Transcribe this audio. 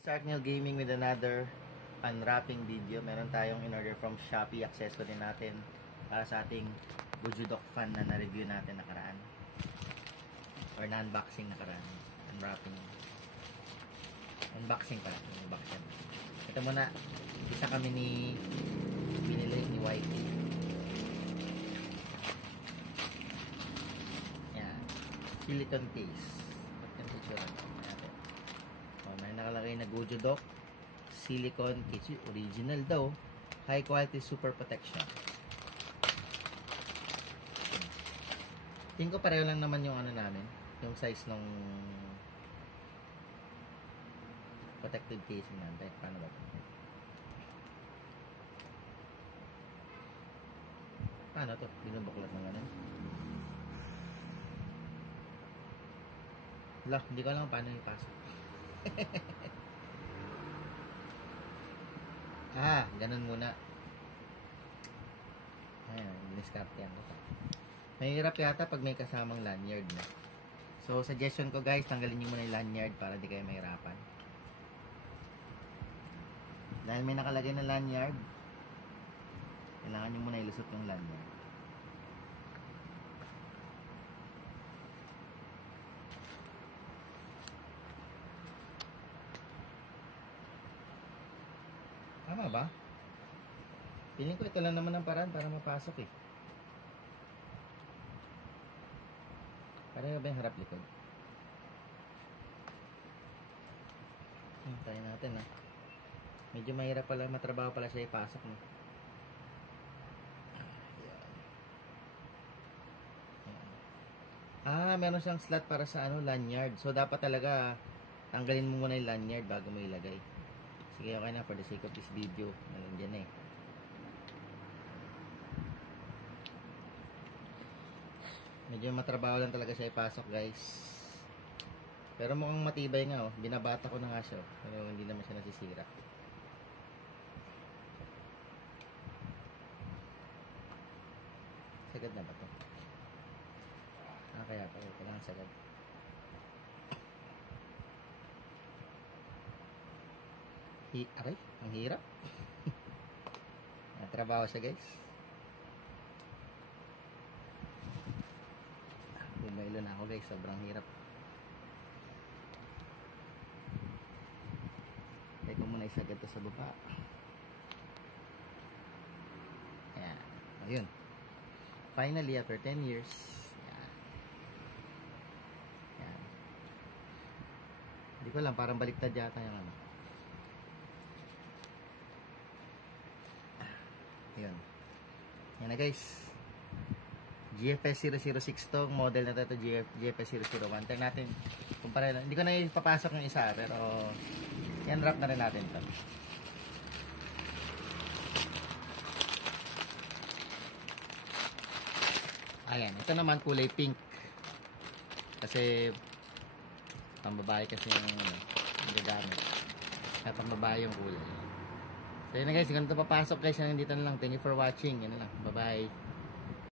This is Arknel Gaming with another unwrapping video. Meron tayong in-order from Shopee. Accessory natin para sa ating Bujudok fan na na-review natin nakaraan. Or na-unboxing nakaraan. Unwrapping. Unboxing pala. Unboxing. Ito muna. Isa kami binili ni YT. Yan. Silicone case. Ito yung picture natin. May nakalagay na Bujudok silicone case, original daw, high quality super protection. Tingin ko pareho lang naman yung ano namin, yung size ng protective casing natin. Paano ba ito? Paano to? Binubuklat ng ganun. Wala, hindi ko alam paano ipasok. Ganun muna. Ayan, diskarte yan ko pa. Mahirap yata pag may kasamang lanyard na. So, suggestion ko guys, tanggalin nyo muna yung lanyard para di kayo mahirapan. Dahil may nakalagay na lanyard, kailangan nyo muna ilusot yung lanyard. Tama ba? Piling ko ito lang naman ang paraan para mapasok eh. Pareho ba yung harap likod? Tayo natin ha. Medyo mahirap pala, matrabaho pala siya ipasok no? Meron siyang slot para sa lanyard. So dapat talaga tanggalin mo muna yung lanyard bago mo ilagay. Sige, okay na for the sake of this video. Nandiyan eh. Medyo matrabaho lang talaga siya ipasok guys. Pero mukhang matibay nga oh. Binabata ko na nga siya oh. Pero hindi naman siya nasisira. Sagad na ba ito? Kaya pa. Kailangan sagad. Aray, ang hirap. Trabaho siya guys. Bumailo na ako guys, sobrang hirap. Kaya ko muna isagad to sa baba. Ayan. Ayun. Finally, after 10 years. Ayan. Ayan. Hindi ko lang, parang baliktad yata yung ano. Yun. Yan na guys. GFS 006 to. Model na ito GFS 001. Tingnan natin. Kumpara lang. Hindi ko na ipapasok yung isa. Pero yan, wrap na rin natin to. Ayan. Ito naman kulay pink. Kasi pambabae kasi yung gagamit. Kaya pambabae yung kulay. So yun na guys, ganito papasok guys, dito na lang. Thank you for watching. Yan na lang. Bye bye.